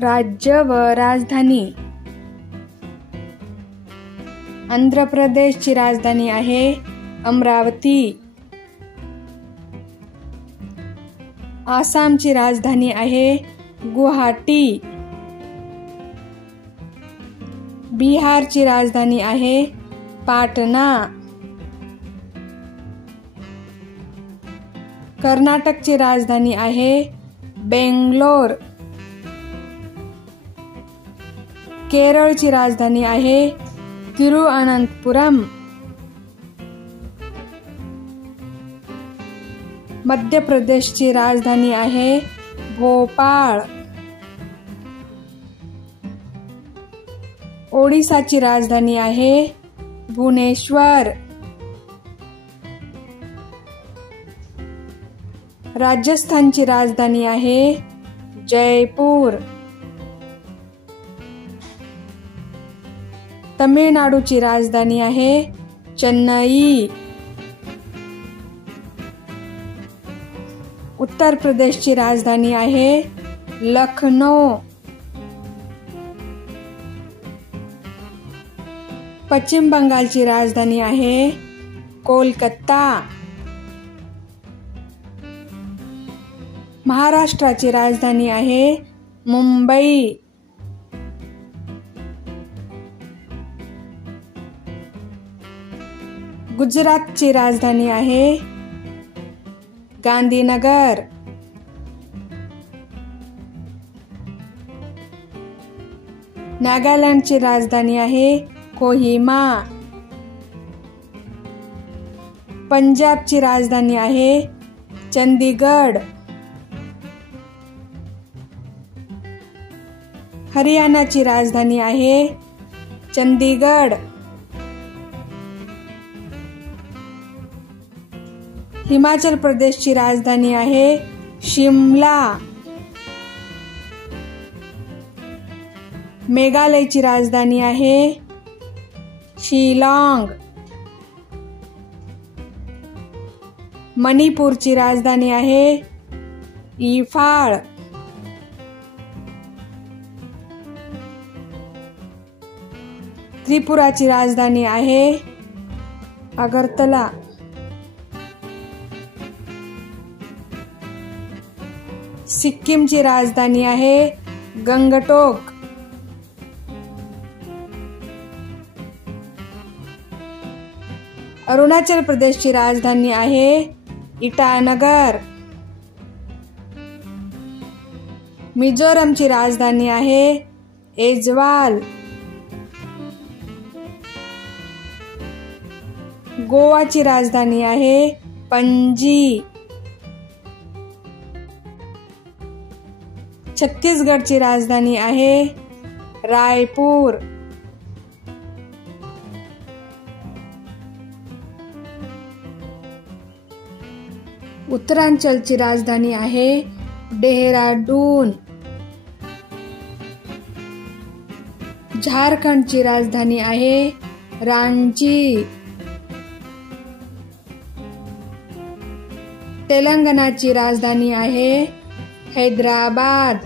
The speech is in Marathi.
राज्य व राजधानी. आंध्र प्रदेशची राजधानी आहे अमरावती. आसामची राजधानी आहे गुवाहाटी. बिहारची राजधानी आहे पाटणा. कर्नाटकची राजधानी आहे बेंगलोर. केरळची राजधानी आहे तिरुअनंतपुरम. मध्य प्रदेशची राजधानी आहे भोपाळ. ओडिसाची राजधानी आहे भुवनेश्वर. राजस्थानची राजधानी आहे जयपूर. तमिळनाडूची राजधानी आहे चेन्नई. उत्तर प्रदेशची राजधानी आहे लखनौ. पश्चिम बंगालची राजधानी आहे कोलकाता. महाराष्ट्राची राजधानी आहे मुंबई. गुजरातची राजधानी आहे गांधीनगर. नागालँडची राजधानी आहे कोहिमा. पंजाबची राजधानी आहे चंदीगड. हरियाणाची राजधानी आहे चंदीगड. हिमाचल प्रदेशची राजधानी आहे शिमला. मेघालयची राजधानी आहे शिलाँग. मणिपूरची राजधानी आहे इम्फाळ. त्रिपुराची राजधानी आहे अगरतला. सिक्कीमची राजधानी आहे गंगटोक. अरुणाचल प्रदेशची राजधानी आहे इटानगर. मिझोरमची राजधानी आहे ऐझवाल. गोवाची राजधानी आहे पणजी. छत्तीसगडची राजधानी आहे रायपूर. उत्तरांचलची राजधानी आहे डेहराडून. झारखंडची राजधानी आहे रांची. तेलंगणाची राजधानी आहे हैदराबाद.